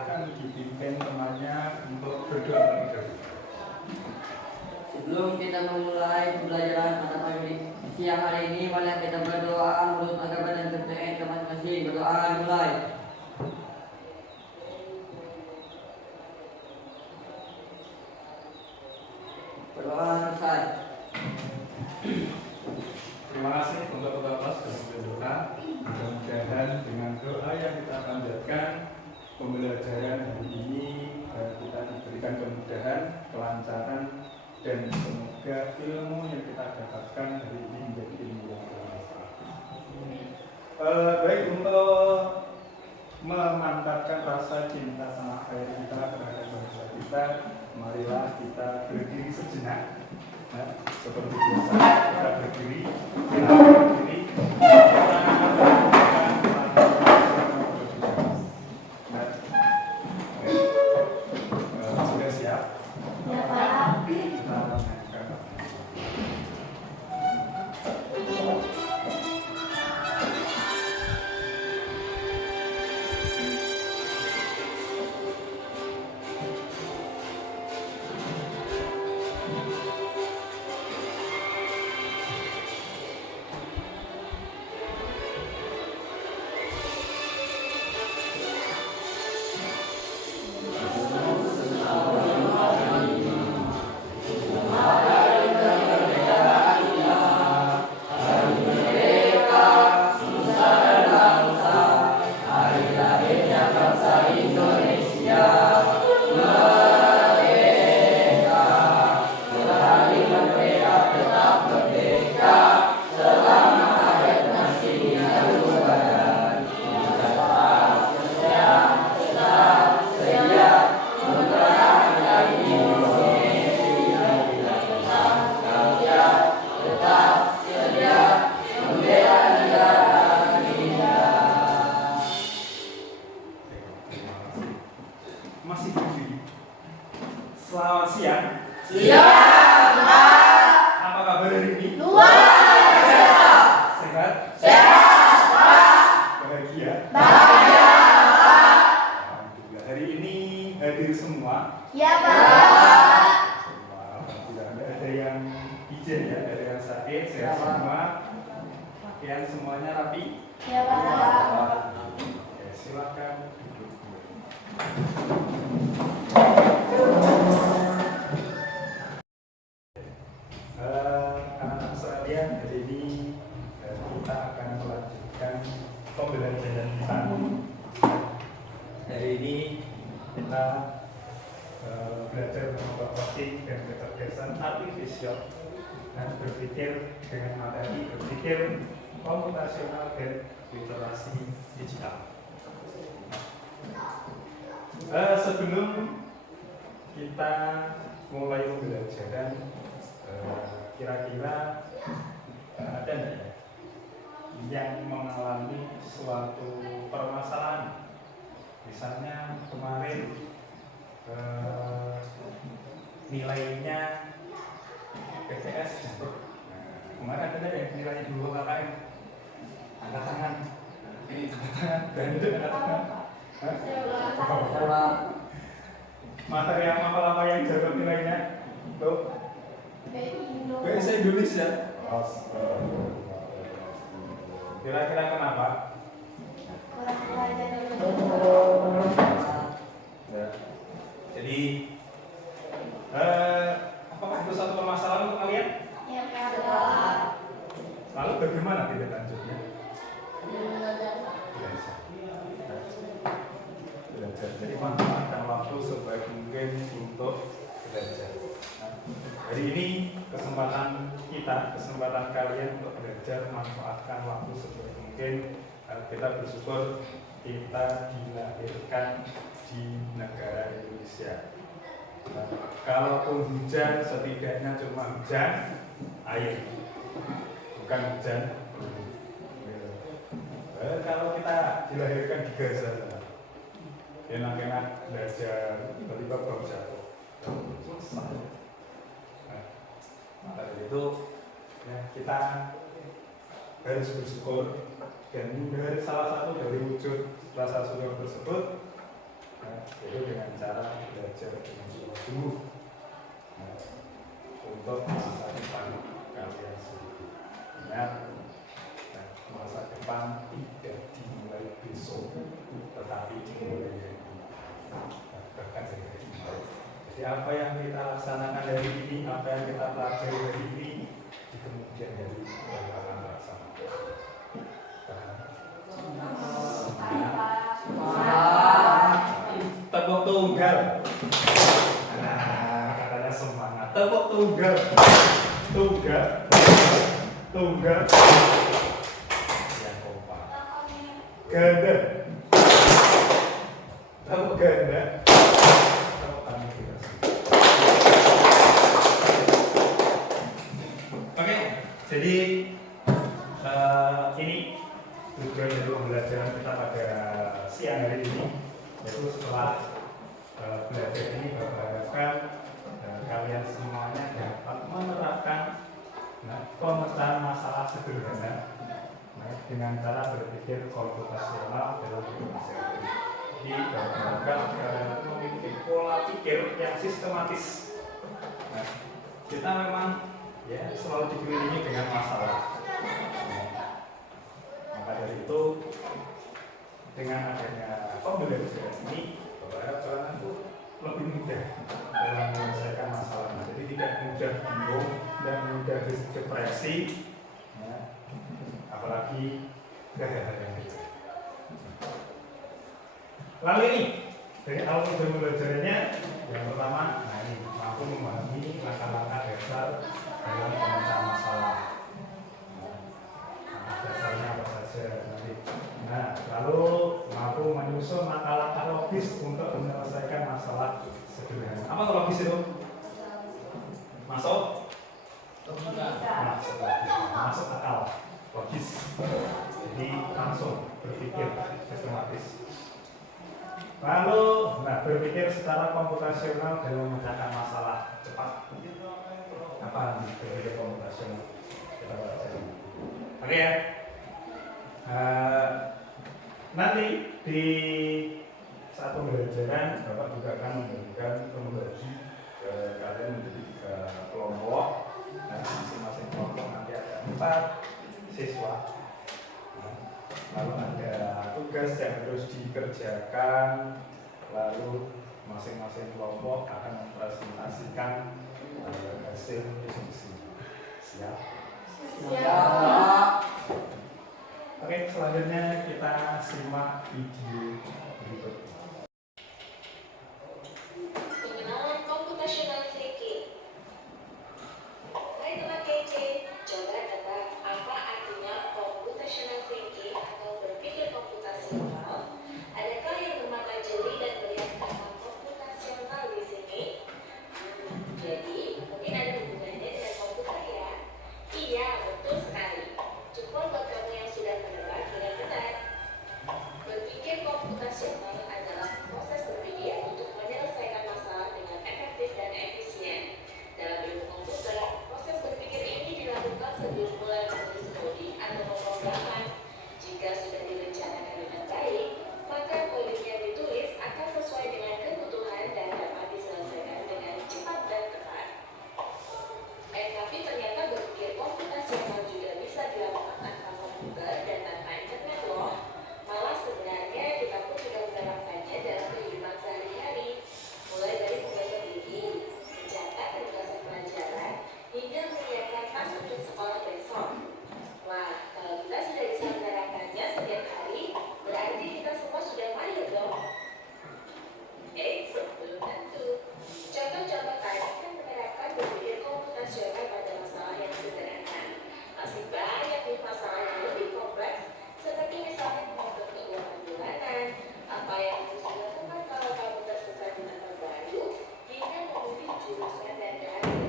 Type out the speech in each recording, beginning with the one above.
Silahkan dipimpin temannya untuk berdoa terlebih dahulu. Sebelum kita memulai pembelajaran pada pagi siang hari ini, mari kita berdoa menurut agama dan percayaan masing-masing. Berdoa dimulai. Berdoa selesai. Terima kasih untuk Bapak sudah berdoa. Mudah-mudahan dengan doa yang kita panjatkan, pembelajaran hari ini kita diberikan kemudahan, kelancaran, dan semoga ilmu yang kita dapatkan hari ini menjadi ilmu yang bermanfaat. Baik, untuk memantapkan rasa cinta tanah air kita terhadap bangsa kita, marilah kita berdiri sejenak. Nah, seperti biasa kita berdiri, kita berdiri, sudah siap? Ya, Pak. Kita menyanyikan. Masih berdiri. Selamat siang. Siang, Pak. Apa kabar hari ini? Luar biasa. Sehat? Sehat, Pak. Bahagia? Bahagia, Pak. Alhamdulillah. Hari ini hadir semua. Ya, Pak. Semua. Alhamdulillah. Tidak ada yang izin ya, ada yang sakit, sehat semua. Pakaian semuanya rapi. Ya, Pak. Oke, silakan duduk dulu. Anak-anak sekalian, hari ini kita akan melanjutkan pembelajaran kita. Hari ini kita belajar membuat topik dan kecerdasan artifisial dan berpikir dengan materi, berpikir komputasional dan literasi digital. Sebelum kita mulai pembelajaran, kira-kira ada nggak ya yang mengalami suatu permasalahan? Misalnya kemarin nilainya PTS jatuh. Kemarin ada nggak yang nilainya 2 KKM? Angkat tangan. Angkat tangan. Materi apa yang jatuh nilainya? Tuh. Bahasa Indonesia. Kira-kira kenapa? Ya. Jadi, apakah itu satu permasalahan untuk kalian? Ya, Pak. Lalu bagaimana tindak lanjutnya? Belajar. Jadi manfaatkan waktu sebaik mungkin untuk belajar. Nah, hari ini kesempatan kalian untuk belajar, manfaatkan waktu sebaik mungkin. Kita bersyukur kita dilahirkan di negara Indonesia. Nah, kalaupun hujan, setidaknya cuma hujan air, bukan hujan. Kalau kita dilahirkan di Gaza, enak-enak belajar, tiba-tiba bom jatuh, susah. Nah, maka dari itu ya, kita harus bersyukur, dan dari salah satu dari wujud rasa syukur tersebut Itu dengan cara belajar dengan sungguh-sungguh untuk masa depan kalian sendiri. Ingat, masa depan tidak dimulai besok, tetapi dimulai hari ini. Bahkan dari hari ini. Jadi apa yang kita laksanakan hari ini, apa yang kita pelajari hari ini, di kemudian hari kita akan laksanakan. Tepuk tunggal. Nah, katanya semangat. Tepuk tunggal. Tunggal. Tunggal. Yang kompak. Ganda. Tepuk ganda. Tepuk kami kita semua. Oke, jadi ini tujuan dari pembelajaran kita pada siang hari ini, yaitu setelah belajar ini berharapkan kalian semuanya dapat menerapkan pemecahan masalah sederhana dengan cara berpikir komputasional dalam edukasi. Jadi berharapkan kalian memiliki pola pikir yang sistematis. Kita memang selalu dikelilingi dengan masalah. Maka dari itu, dengan adanya pembelajaran ini, kalian itu lebih mudah dalam menyelesaikan masalahnya. Jadi tidak mudah bingung dan mudah depresi, apalagi hal-hal yang itu. Lalu ini dari awal pembelajarannya, yang pertama, ini mampu memahami langkah-langkah dasar dalam pemecahan masalah. Dasarnya apa saja nanti. Lalu mampu menyusun langkah-langkah logis untuk menyelesaikan masalah sederhana. Apa itu logis itu? Masuk? Masuk akal. Logis. Jadi langsung berpikir sistematis. Lalu, berpikir secara komputasional dalam memecahkan masalah cepat. Apa berpikir komputasional? Kita pelajari. Oke ya. Nanti di saat pembelajaran Bapak juga akan membagi kalian menjadi 3 kelompok. Masing-masing kelompok nanti ada 4 siswa. Lalu ada tugas yang harus dikerjakan. Lalu masing-masing kelompok akan mempresentasikan hasil diskusi. Siap? Siap. Oke, selanjutnya kita simak video berikut. Pengenalan computational thinking. Hai teman kece, coba tebak apa artinya computational thinking atau berpikir komputasional? Adakah yang bermata jeli dan melihat kata komputasional di sini? Jadi mungkin ada hubungannya dengan komputer ya? Iya, betul sekali. Cukup buat kamu yang sudah menebak dengan benar. Berpikir komputasional adalah proses berpikir untuk menyelesaikan masalah dengan efektif dan efisien. Dalam ilmu komputer, proses berpikir ini dilakukan sebelum mulai menulis coding atau pemrograman. Jika sudah direncanakan dengan baik, maka kode yang ditulis akan sesuai dengan kebutuhan dan dapat diselesaikan dengan cepat dan tepat. Tapi ternyata berpikir komputasional juga bisa dilakukan tanpa komputer dan tanpa internet loh. Malah sebenarnya kita pun sudah menerapkannya dalam kehidupan sehari-hari, mulai dari membuat gigi, mencatat tugasan pelajaran, hingga menyiapkan tas untuk sekolah besok. Wah, kalau kita sudah bisa menerapkannya setiap hari, berarti kita semua sudah mahir dong. Belum tentu. Contoh-contoh tadi kan menerapkan berpikir komputasional pada masalah yang sederhana. Masih banyak nih masalah yang lebih kompleks, seperti misalnya mengatur keuangan bulanan, apa yang harus dilakukan kalau kamu tersesat di tempat baru, hingga memilih jurusan dan karir.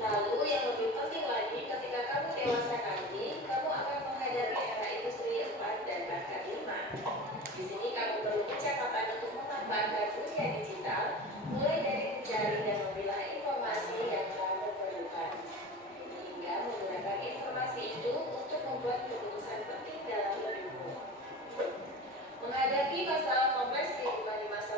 Lalu yang lebih penting lagi, ketika kamu dewasa nanti, kamu akan menghadapi era industri 4 dan bahkan 5. Di sini kamu perlu kecepatan untuk memanfaatkan dunia digital, mulai dari mencari dan memilah informasi yang kamu perlukan, hingga menggunakan informasi itu untuk membuat keputusan penting dalam hidupmu. Menghadapi masalah kompleks kehidupan di masa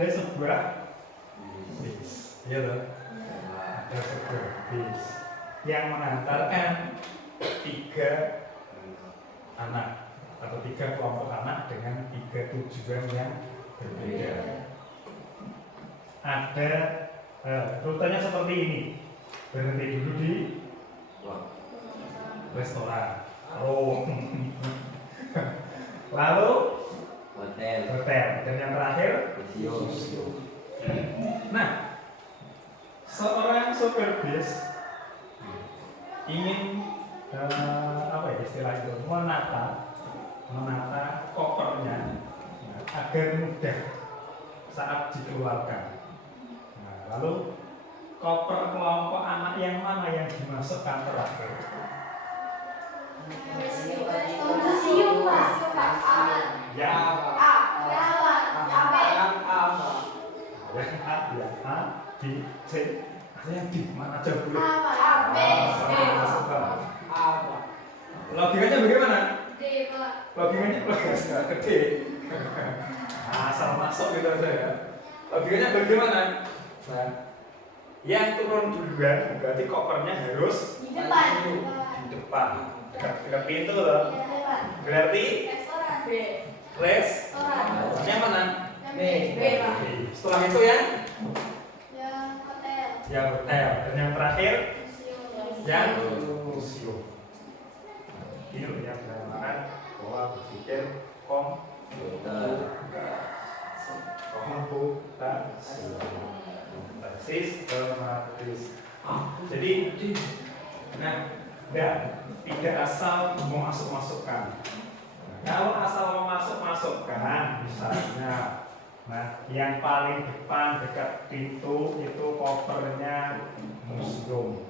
ada sebuah bis, iya loh. Ada sebuah bis yang mengantarkan 3 anak atau 3 kelompok anak dengan 3 tujuan yang berbeda. Ada rutenya seperti ini, berhenti dulu di restoran, lalu hotel, dan yang terakhir nah, seorang sopir bis ingin apa ya istilah itu, menata kopernya agar mudah saat dikeluarkan. Nah, lalu koper kelompok anak yang mana yang dimasukkan terakhir? Museum, Pak. Yang A. B. yang A, B, C. Ada yang D, mana aja boleh. A. B. Logikanya bagaimana? D, Pak. Logikanya D. Asal masuk gitu aja ya. Logikanya bagaimana? Nah, yang turun duluan berarti kopernya harus Di depan. di depan, dekat pintu loh. Iya, Pak. Berarti Restoran. B. restoran. Yang mana? B, Pak. Setelah itu ya, Yang hotel. yang hotel. Dan yang terakhir Museum. yang museum. Ini loh yang dinamakan bahwa berpikir sistematis. Jadi, nah, tidak asal memasukkan. Kalau asal memasukkan, misalnya, nah, yang paling depan dekat pintu itu kopernya museum.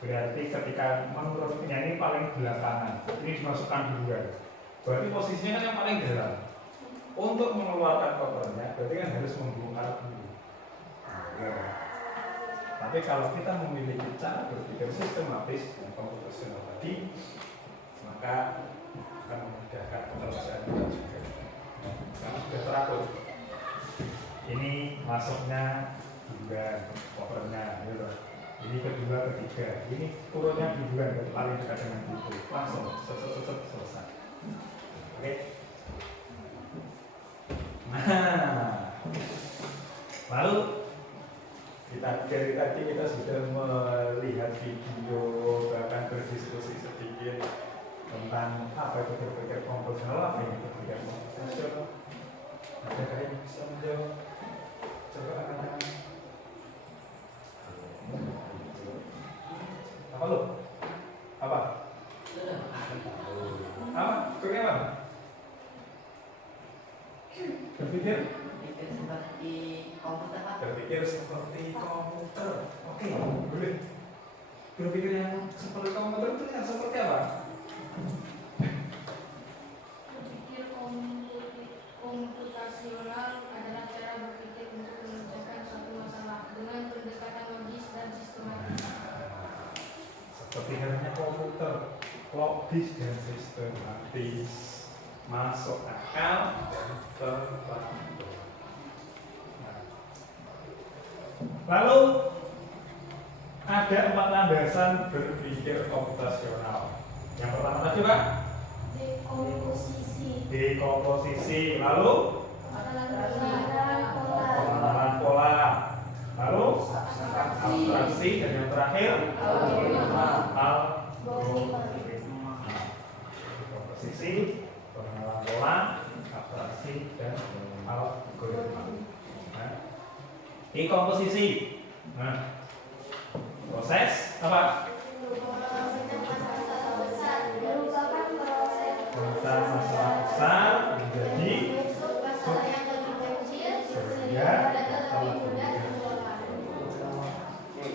Berarti ketika menurutnya ini paling belakangan, ini dimasukkan duluan. Berarti posisinya kan yang paling dalam. Untuk mengeluarkan kopernya, berarti kan harus membongkar dulu. Nah, tapi kalau kita memiliki cara berpikir sistematis dan komputasional tadi, maka akan memudahkan penyelesaian kita juga. Karena sudah teratur. Ini masuknya duluan kopernya, gitu. Ini kedua, ketiga. Ini turunnya duluan, dari paling dekat dengan pintu. Langsung selesai. Oke. Nah, lalu dari tadi kita sudah melihat video, bahkan berdiskusi sedikit tentang apa itu berpikir komposional, apa yang berpikir komposional. Ada yang bisa menjawab? Coba angkat. Apa lo? Apa? Apa? Bagaimana? Berpikir seperti komputer, Pak. Berpikir seperti komputer. Oke, boleh. Berpikir yang seperti komputer itu yang seperti apa? Berpikir komputasional adalah cara berpikir untuk mengerjakan suatu masalah dengan pendekatan logis dan sistematis. Seperti halnya komputer, logis dan sistematis, masuk akal dan terbantu. Lalu ada 4 landasan berpikir komputasional. Yang pertama tadi Pak, dekomposisi. Lalu pengenalan pola. Lalu abstraksi, dan yang terakhir algoritma. Dekomposisi, pengenalan pola, abstraksi, dan algoritma. Nah, dekomposisi. Nah, proses apa? Pemecahan masalah besar menjadi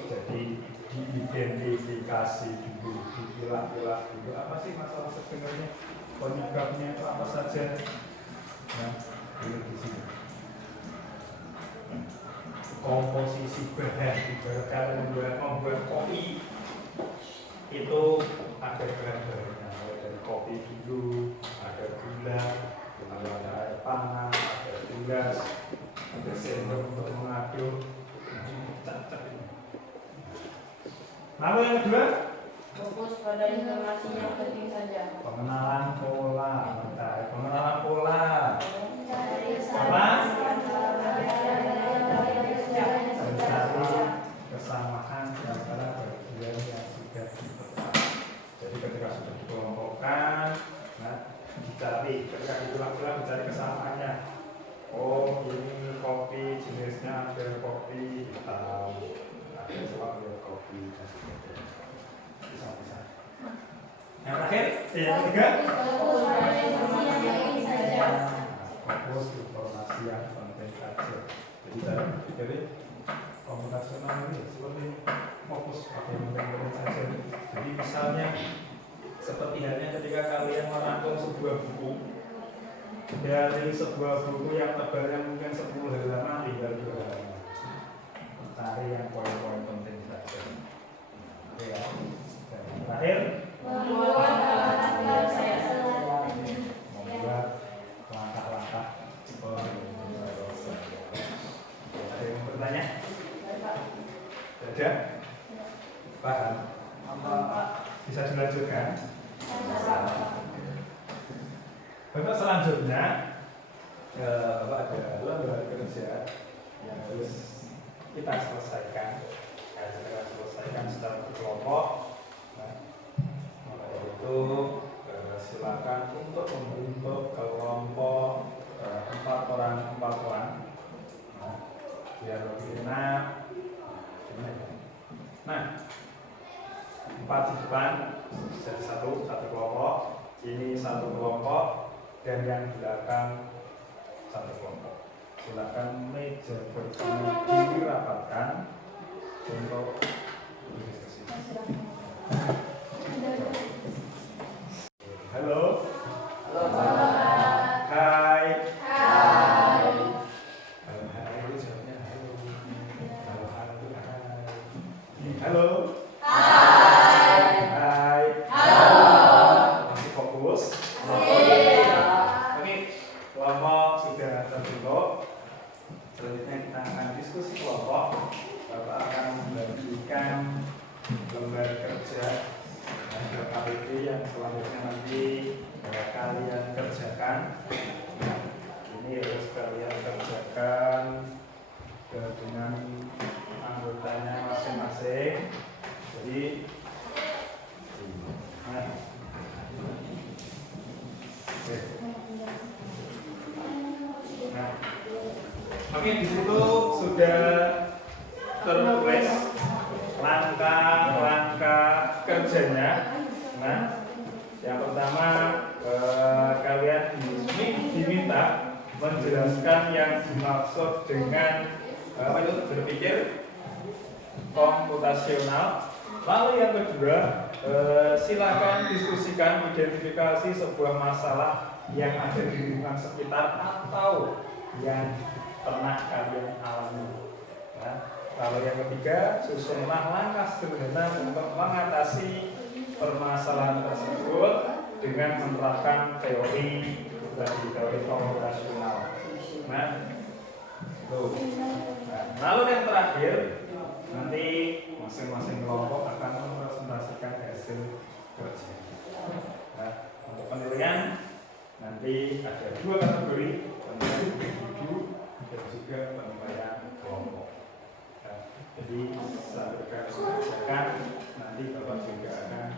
jadi diidentifikasi dulu, dipilah-pilah dulu apa sih masalah sebenarnya, penyebabnya itu apa saja. Nah, dulu di sini. Komposisi bahan, ibarat kalian membuat kopi itu ada bahan-bahannya, mulai dari kopi dulu, ada gula, ada air panas, ada gelas, Lalu yang kedua, Fokus pada informasi yang penting saja. pengenalan pola. Bentar, pengenalan pola. Apa? Mencari kesamaan di antara bagian yang sudah ditetapkan. Jadi ketika sudah dikelompokkan, nah, dicari, ketika diulang-ulang dicari kesamaannya. Oh, ini kopi jenisnya ada kopi hitam, ada juga kopi dan sebagainya. Bisa. Yang terakhir, yang ketiga, Fokus pada informasi yang penting saja. fokus informasi yang penting saja. Jadi cara berpikir komputasional ini seperti ini, fokus pada yang penting saja. Jadi misalnya seperti halnya ketika kalian merangkum sebuah buku, dari sebuah buku yang tebalnya mungkin 10 halaman tinggal 2 halaman. Cari yang poin-poin penting saja. Oke ya. Dan yang terakhir, Membuat langkah saya membuat langkah-langkah penyelesaian. Ada yang mau bertanya? Ada? Paham? Bisa dilanjutkan? Untuk selanjutnya, ada lembaga kerja yang harus kita selesaikan. Kita selesaikan secara berkelompok. Maka dari itu silakan untuk membentuk kelompok 4 orang. Biar lebih enak. Nah, 4 di depan jadi satu kelompok. Ini satu kelompok dan yang belakang satu kelompok. Silakan meja berdiri dirapatkan untuk diskusi. Halo. Hai. Halo, hai. Itu jawabnya halo. Halo. Hai. Masih fokus? Oke, kelompok sudah terbentuk. Selanjutnya kita akan diskusi kelompok. Bapak akan membagikan lembar kerja KPP yang selanjutnya nanti kalian kerjakan. Ini harus kalian kerjakan dengan anggotanya masing-masing. Jadi, nah, oke, di situ sudah tertulis langkah-langkah kerjanya. Nah, yang pertama kalian diminta menjelaskan yang dimaksud dengan berpikir komputasional. Lalu yang kedua, silakan diskusikan identifikasi sebuah masalah yang ada di lingkungan sekitar atau yang pernah kalian alami. Nah, lalu yang ketiga, susunlah langkah sederhana untuk mengatasi permasalahan tersebut dengan menerapkan teori komputasional. Nah, itu. Nah, lalu yang terakhir, nanti masing-masing kelompok akan mempresentasikan hasil kerja. Nah, untuk penilaian nanti ada 2 kategori, penilaian individu dan juga penilaian kelompok. Nah, jadi setelah kerjakan nanti Bapak juga akan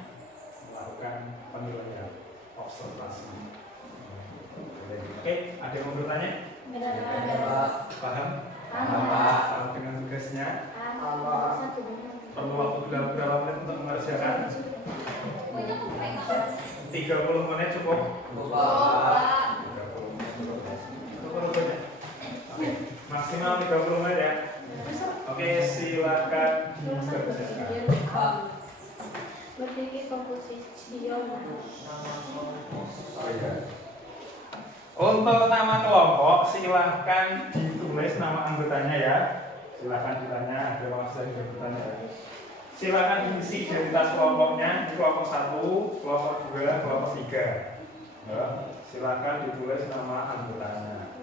melakukan penilaian observasi. Oke, ada yang mau bertanya? Paham? Paham dengan tugasnya? Perlu waktu berapa menit untuk mengerjakan? 30 menit cukup? 30 menit cukup. Oke, maksimal 30 menit ya. Oke, silakan dikerjakan. Berpikir komposisional. Untuk nama kelompok silahkan ditulis nama anggotanya ya. Silahkan ditanya, ada masalah yang bertanya ya. Silahkan diisi identitas kelompoknya di kelompok 1, kelompok 2, kelompok 3 ya. Silahkan ditulis nama anggotanya.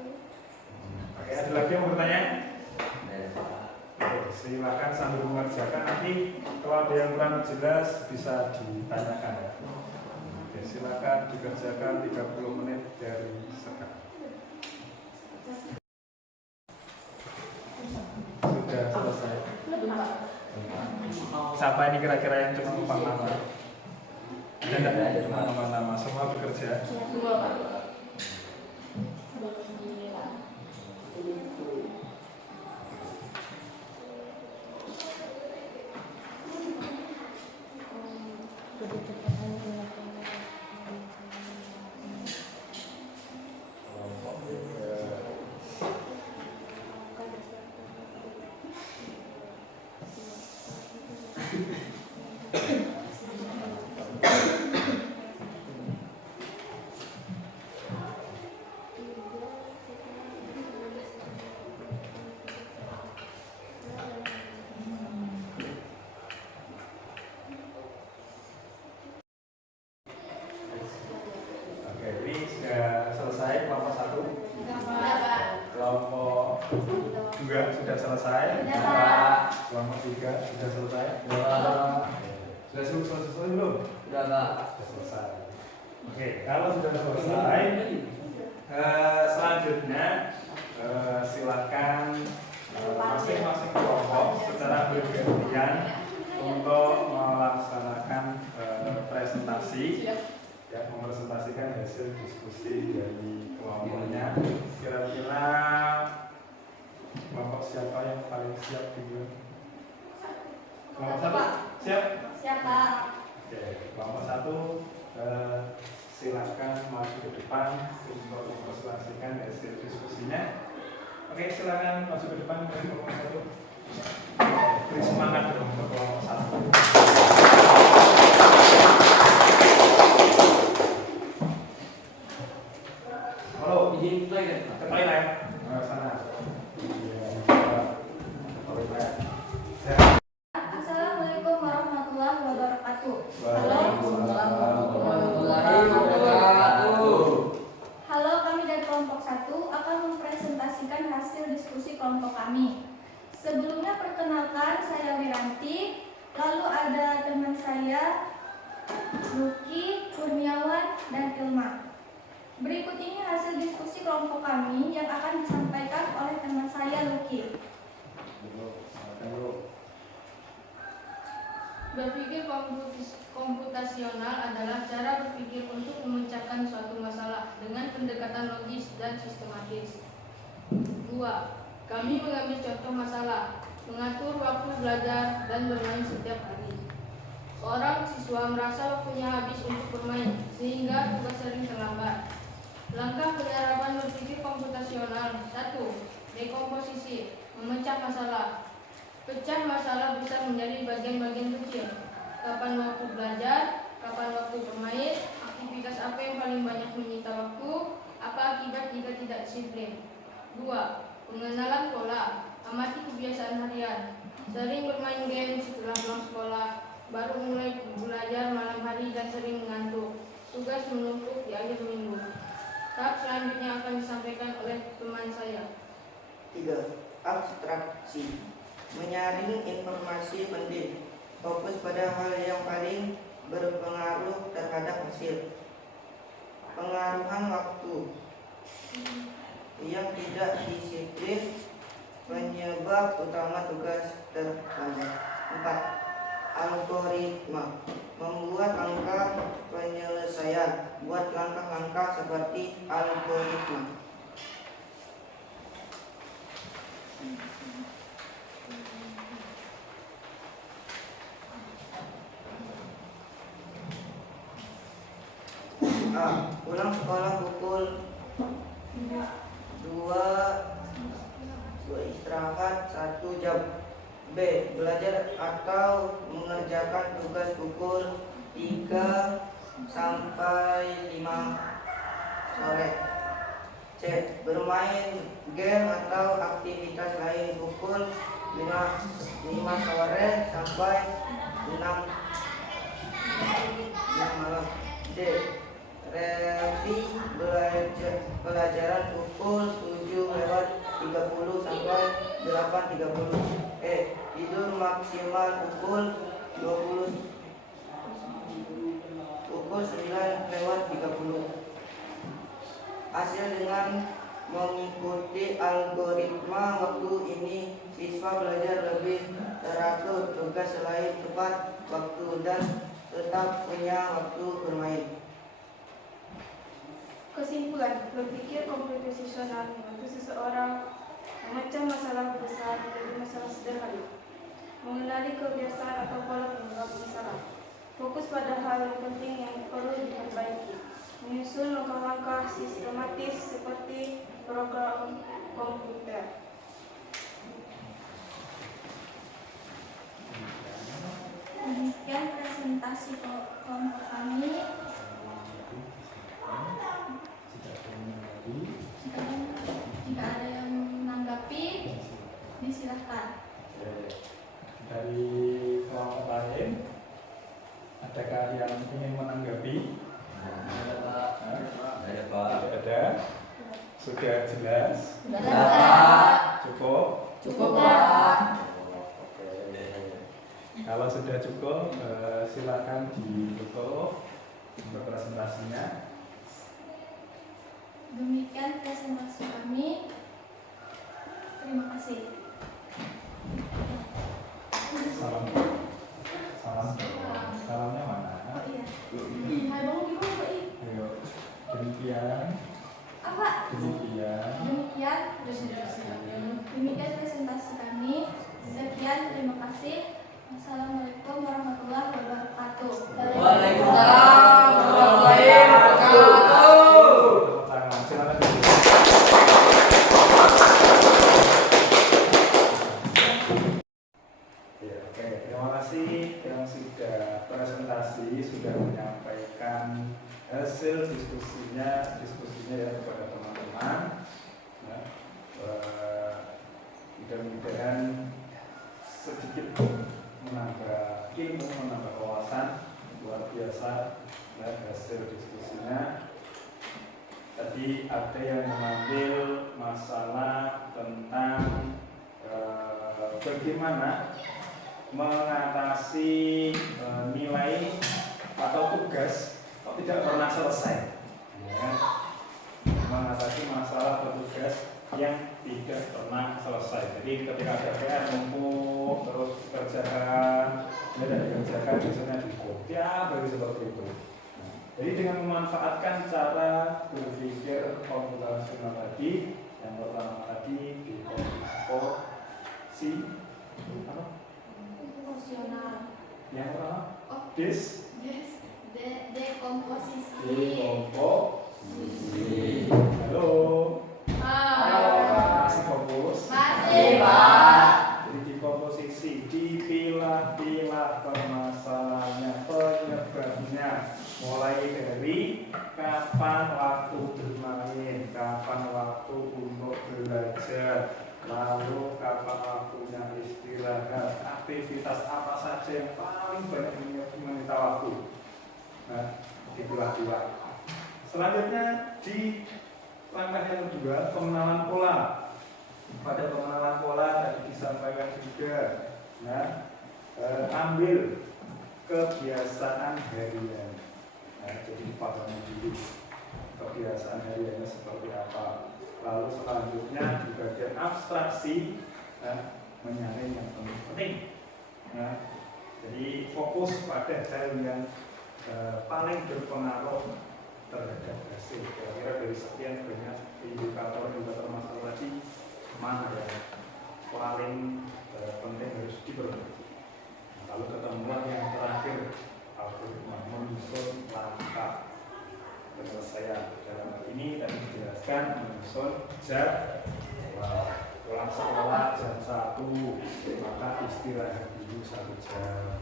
Oke, ada lagi yang mau bertanya? silakan sambil mengerjakan, nanti kalau ada yang kurang jelas bisa ditanyakan ya. Oke, silakan dikerjakan 30 menit dari sekarang. Sudah selesai. Siapa ini kira-kira yang cuma numpang nama? Ada enggak ya cuma numpang nama? Semua bekerja? Semua, Pak. Oke, ini sudah selesai kelompok 1. Sudah, Pak. Kelompok 2 sudah selesai. Sudah, Pak. Kelompok 3 sudah selesai. Sudah, Sudah selesai belum? sudah Pak. Sudah selesai. Oke, kalau sudah selesai, selanjutnya silakan masing-masing kelompok secara bergantian untuk melaksanakan presentasi, ya, mempresentasikan hasil diskusi dari kelompoknya. Kira-kira kelompok siapa yang paling siap dulu? Kelompok 1 siap? Siapa? Oke, kelompok 1 silakan maju ke depan untuk mempresentasikan hasil diskusinya. Oke, silakan maju ke depan dari kelompok 1. Beri semangat dong untuk kelompok 1. Halo, Izin toilet, Pak. ke toilet. Sana. Iya, toilet. Ya. Assalamualaikum warahmatullahi wabarakatuh. Waalaikumsalam warahmatullahi wabarakatuh. Halo, kami dari kelompok 1 akan mempresentasikan hasil diskusi kelompok kami. Sebelumnya perkenalkan, saya Wiranti, lalu ada teman saya Luki, Kurniawan, dan Ilma. Berikut ini hasil diskusi kelompok kami yang akan disampaikan oleh teman saya Luki. Berpikir komputasional adalah cara berpikir untuk memecahkan suatu masalah dengan pendekatan logis dan sistematis. 2. Kami mengambil contoh masalah, mengatur waktu belajar dan bermain setiap hari. Seorang siswa merasa waktunya habis untuk bermain, sehingga tugas sering terlambat. Langkah penyerapan berpikir komputasional. 1. Dekomposisi, memecah masalah. Pecah masalah besar menjadi bagian-bagian kecil. Kapan waktu belajar, kapan waktu bermain, aktivitas apa yang paling banyak menyita waktu, apa akibat jika tidak disiplin. 2. Pengenalan pola, amati kebiasaan harian. Sering bermain game setelah pulang sekolah, baru mulai belajar malam hari dan sering mengantuk. Tugas menumpuk di akhir minggu. Tahap selanjutnya akan disampaikan oleh teman saya. 3. Abstraksi, menyaring informasi penting, fokus pada hal yang paling berpengaruh terhadap hasil. Pengaruhan waktu yang tidak disiplin, penyebab utama tugas terlambat. 4. Algoritma, membuat langkah penyelesaian, buat langkah-langkah seperti algoritma. A. Pulang sekolah pukul 2, istirahat 1 jam. B. Belajar atau mengerjakan tugas pukul 3 sampai 5 sore. C. Bermain game atau aktivitas lain pukul 5 sore sampai 6 malam. D. Review pelajaran pukul 7:30 sampai 8:30. E. Tidur maksimal pukul 9:30. Hasil dengan mengikuti algoritma waktu ini, siswa belajar lebih teratur, tugas selain tepat waktu dan tetap punya waktu bermain. Kesimpulan, berpikir komputasional membantu seseorang memecah masalah besar menjadi masalah sederhana, mengenali kebiasaan atau pola penyebab masalah, fokus pada hal yang penting yang perlu diperbaiki, menyusun langkah-langkah sistematis seperti program komputer. Demikian presentasi kelompok kami. Jika ada yang menanggapi, disilahkan. Dari kelompok lain, adakah yang ingin menanggapi? Ada Pak. Ada Pak. Tidak ada. Sudah jelas? Cukup? Cukup Pak. Oke. Kalau sudah cukup, silakan ditutup untuk presentasinya. Demikian presentasi kami. Terima kasih. Salam. Salamnya mana? Oh iya. Hai Bang, gimana Pak? Ayo. Demikian. Apa? Demikian. Demikian presentasi kami. Sekian, terima kasih. Assalamualaikum warahmatullahi wabarakatuh. Waalaikumsalam warahmatullahi wabarakatuh. Tangan, silakan. Ya, oke. Terima kasih yang sudah presentasi, sudah menyampaikan hasil diskusinya ya kepada teman-teman. Nah, mudah-mudahan sedikit menambah ilmu, menambah wawasan. Luar biasa hasil diskusinya. Tadi ada yang mengambil masalah tentang bagaimana mengatasi nilai atau tugas kok tidak pernah selesai, ya. Mengatasi masalah atau tugas yang tidak pernah selesai. Jadi ketika ada PR numpuk terus dikerjakan, tidak dikerjakan, biasanya dikopiar dari seperti itu. Jadi dengan memanfaatkan cara berpikir komputasional tadi, yang pertama tadi Emosional. yang pertama Dekomposisi. Halo. Masih fokus? Masih, Pak. Jadi dekomposisi, dipilah-pilah permasalahannya, penyebabnya, mulai dari kapan waktu bermain, kapan waktu untuk belajar, lalu kapan waktunya istirahat, aktivitas apa saja yang paling banyak menyita waktu. Nah, dipilah-pilah. Selanjutnya di langkah yang kedua, pengenalan pola. Pada pengenalan pola tadi disampaikan juga, nah, ambil kebiasaan harian. Nah, jadi pahami dulu kebiasaan hariannya seperti apa. Lalu selanjutnya di bagian abstraksi, menyaring yang penting. Nah, jadi fokus pada hal yang paling berpengaruh terhadap hasil. Kira-kira dari sekian banyak indikator masalah tadi, mana yang paling penting harus diperbaiki. Lalu ketemuan yang terakhir, algoritma menyusun langkah penyelesaian. Dalam hal ini tadi dijelaskan menyusun jadwal. Pulang sekolah jam 1, maka istirahat dulu 1 jam.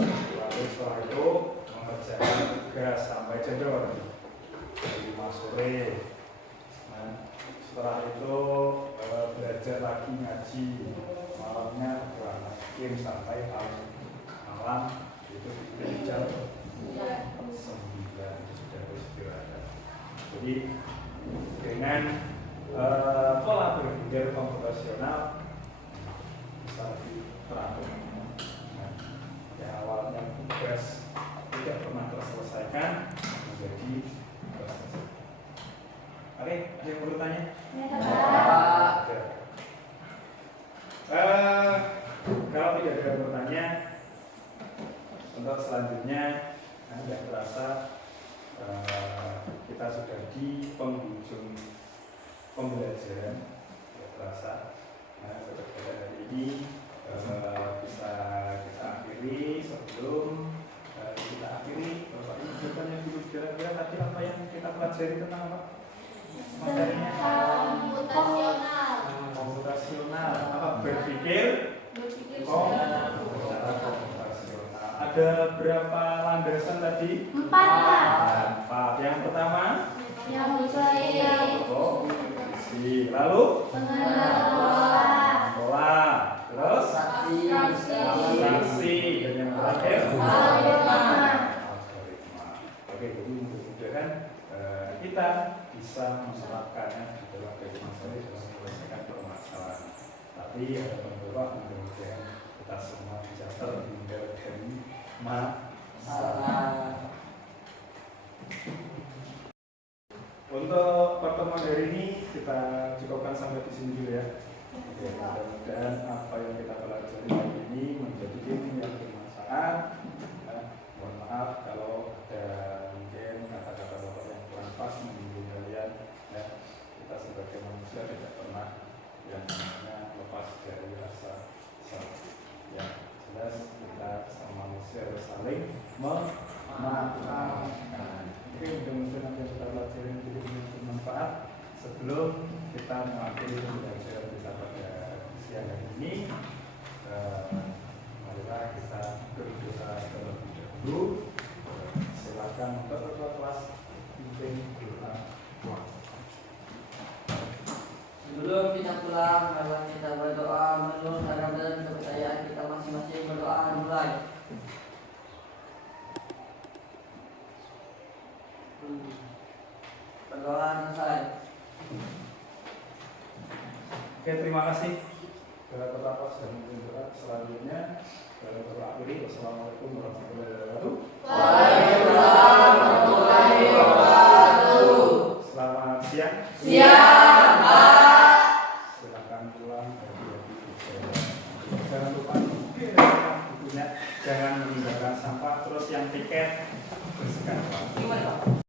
Lalu setelah itu mengerjakan tugas sampai jam berapa? Jam 5 sore. Nah, setelah itu belajar lagi ngaji, malamnya berangkat game sampai malam itu jam 9 sudah beristirahat. Jadi dengan pola berpikir komputasional bisa teratur. Nah, yang awalnya tugas tidak pernah terselesaikan menjadi terselesaikan. Oke, ada yang perlu tanya? Ada. Kalau tidak ada yang bertanya, untuk selanjutnya tidak terasa kita sudah di penghujung pembelajaran. Tidak terasa. Nah, pada hari ini bisa kita akhiri. Sebelum kita akhiri, Bapak Ibu bertanya dulu kira-kira tadi apa yang kita pelajari tentang apa? Materinya komputasional. Apa berpikir? Cara komputasional. Ada berapa landasan tadi? 4. Yang pertama? Kognisi. Lalu? Pola. Terus? Abstraksi. Dan yang terakhir? Algoritma. Oke, jadi mudah-mudahan kita bisa menerapkannya di dalam kehidupan sehari dalam menyelesaikan permasalahan. Tapi ada beberapa mudah-mudahan kita semua bisa terhindar dari masalah. Untuk pertemuan hari ini kita cukupkan sampai di sini dulu ya. Oke, mudah-mudahan apa yang kita pelajari hari ini menjadi ilmu yang bermanfaat. Mohon maaf kalau ada mungkin kata-kata Bapak yang kurang pas menurut kalian. Ya, kita sebagai manusia tidak pernah yang namanya lepas dari rasa salah. Ya, jelas kita sama manusia harus saling memaafkan. Oke, mudah-mudahan apa yang kita pelajari menjadi bermanfaat. Sebelum kita mengakhiri pembelajaran kita pada siang hari ini, marilah kita berdoa terlebih dahulu. Silakan untuk ketua kelas pimpin doa. Sebelum kita pulang, marilah kita berdoa menurut agama dan kepercayaan kita masing-masing. Berdoa mulai. Berdoa selesai. Oke, terima kasih kepada ketua kelas dan pimpin doa. Selanjutnya, dalam doa akhiri, wassalamualaikum warahmatullahi wabarakatuh. Waalaikumsalam warahmatullahi wabarakatuh. Selamat siang. Siang, Pak. Silakan pulang. Jangan lupa bukunya, jangan meninggalkan sampah. Terus yang tiket bersihkan. Gimana, Pak?